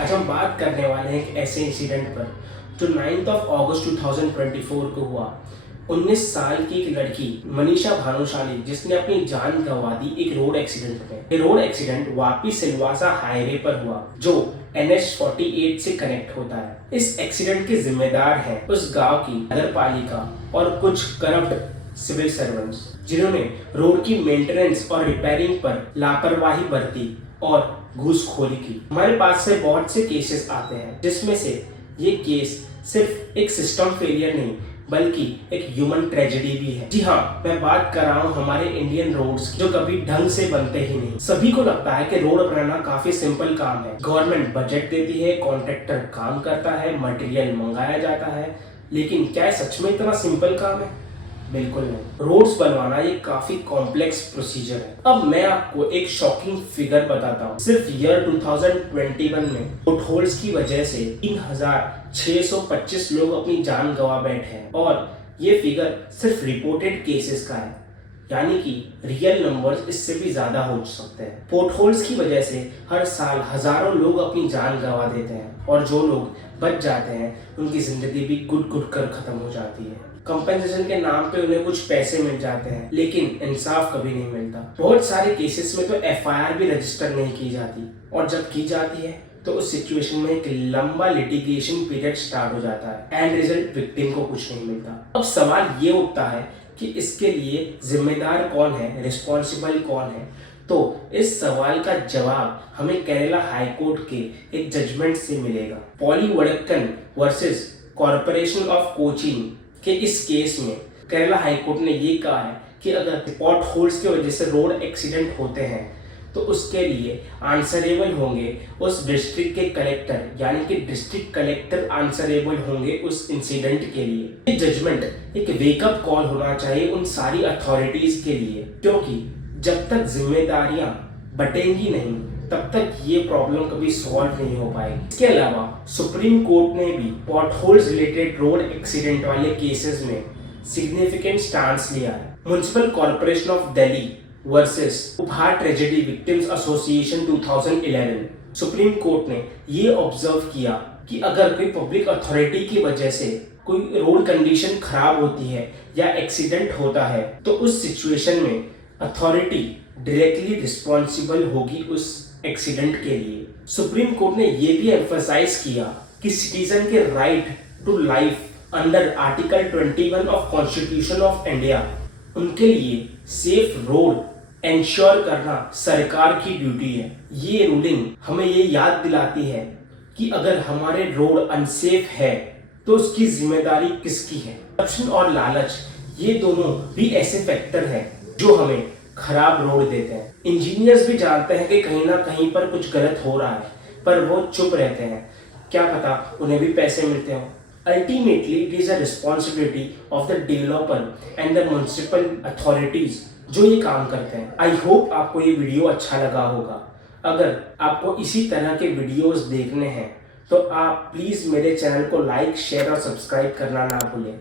आज हम बात करने वाले हैं एक ऐसे इंसिडेंट पर जो 9 अगस्त 2024 को हुआ। 19 साल की एक लड़की मनीषा भानुशाली जिसने अपनी जान गंवा दी एक रोड एक्सीडेंट में। ये road accident Vapi Silvassa highway पर हुआ जो NH 48 से कनेक्ट होता है। इस एक्सीडेंट के जिम्मेदार हैं उस गांव की नगर पालिका और कुछ करप्ट सिविल सर्वेंट्स जिन्होंने रोड की मेंटेनेंस और रिपेयरिंग पर लापरवाही बरती और घूसखोरी की। हमारे पास से बहुत से केसेस आते हैं जिसमें से ये केस सिर्फ एक सिस्टम फेलियर नहीं बल्कि एक ह्यूमन ट्रेजेडी भी है। जी हाँ, मैं बात कर रहा हूँ हमारे इंडियन रोड्स जो कभी ढंग से बनते ही नहीं। सभी को लगता है कि रोड बनाना काफी सिंपल काम है। गवर्नमेंट बजट देती है, कॉन्ट्रैक्टर काम करता है, मटेरियल मंगाया जाता है, लेकिन क्या ये सच में इतना सिंपल काम है? बिल्कुल नहीं। रोड्स बनवाना ये काफी कॉम्प्लेक्स प्रोसीजर है। अब मैं आपको एक शॉकिंग फिगर बताता हूँ। सिर्फ ईयर 2021 में पोटहोल्स की वजह से 3625 लोग अपनी जान गंवा बैठे हैं और ये फिगर सिर्फ रिपोर्टेड केसेस का है, यानी कि रियल नंबर्स इससे भी ज्यादा हो सकते हैं। पोटहोल्स की वजह से हर साल हजारों लोग अपनी जान गंवा देते हैं और जो लोग बच जाते हैं उनकी जिंदगी भी गुट कर खत्म हो जाती है। कंपेंसेशन के नाम पे उन्हें कुछ पैसे मिल जाते हैं लेकिन इंसाफ कभी नहीं मिलता। बहुत सारे केसेस में तो FIR भी रजिस्टर नहीं की जाती और जब की जाती है तो उस सिचुएशन में एक लंबा लिटिगेशन पीरियड स्टार्ट हो जाता है। एंड रिजल्ट विक्टिम को कुछ नहीं मिलता। अब सवाल ये उठता है कि इसके लिए जिम्मेदार कौन है, रिस्पॉन्सिबल कौन है? तो इस सवाल का जवाब हमें केरला हाई कोर्ट के एक जजमेंट से मिलेगा। Poly Vadakkan versus corporation of Cochin के इस केस में केरला हाई कोर्ट ने ये कहा है कि अगर पॉट होल्स की वजह से रोड एक्सीडेंट होते हैं तो उसके लिए आंसरेबल होंगे उस डिस्ट्रिक्ट के कलेक्टर, यानी कि डिस्ट्रिक्ट कलेक्टर आंसरेबल होंगे उस इंसिडेंट के लिए। ये जजमेंट एक वेकअप कॉल होना चाहिए उन सारी अथॉरिटीज के लिए, क्योंकि जब तक जिम्मेदारियां बटेंगी नहीं तब तक ये प्रॉब्लम कभी सॉल्व नहीं हो पाएगी। इसके अलावा सुप्रीम कोर्ट ने भी पॉटहोल्स रिलेटेड रोड एक्सीडेंट वाले केसेस में सिग्निफिकेंट स्टांस लिया है। Municipal corporation of Delhi versus Uphaar tragedy victims association 2011। Supreme court ने ये ऑब्जर्व किया कि अगर कोई पब्लिक अथॉरिटी की वजह से कोई रोड कंडीशन खराब होती है या एक्सीडेंट होता है तो उस सिचुएशन में अथॉरिटी डायरेक्टली रिस्पॉन्सिबल होगी उस एक्सीडेंट के लिए। सुप्रीम कोर्ट ने यह भी एम्फसाइज किया कि सिटीजन के right to life under article 21 of constitution of India, उनके लिए सेफ रोड इंश्योर करना सरकार की ड्यूटी है। ये रूलिंग हमें ये याद दिलाती है कि अगर हमारे रोड अनसेफ है तो उसकी जिम्मेदारी किसकी है। करप्शन और लालच ये दोनों भी ऐसे फैक्टर हैं जो हमें खराब रोड देते हैं। इंजीनियर्स भी जानते हैं कि कहीं ना कहीं पर कुछ गलत हो रहा है पर वो चुप रहते हैं, क्या पता उन्हें भी पैसे मिलते हो। Ultimately it is a responsibility of the developer and the municipal authorities जो ये काम करते हैं। आई होप आपको ये वीडियो अच्छा लगा होगा। अगर आपको इसी तरह के वीडियोस देखने हैं तो आप प्लीज मेरे चैनल को लाइक, शेयर और सब्सक्राइब करना ना भूलें।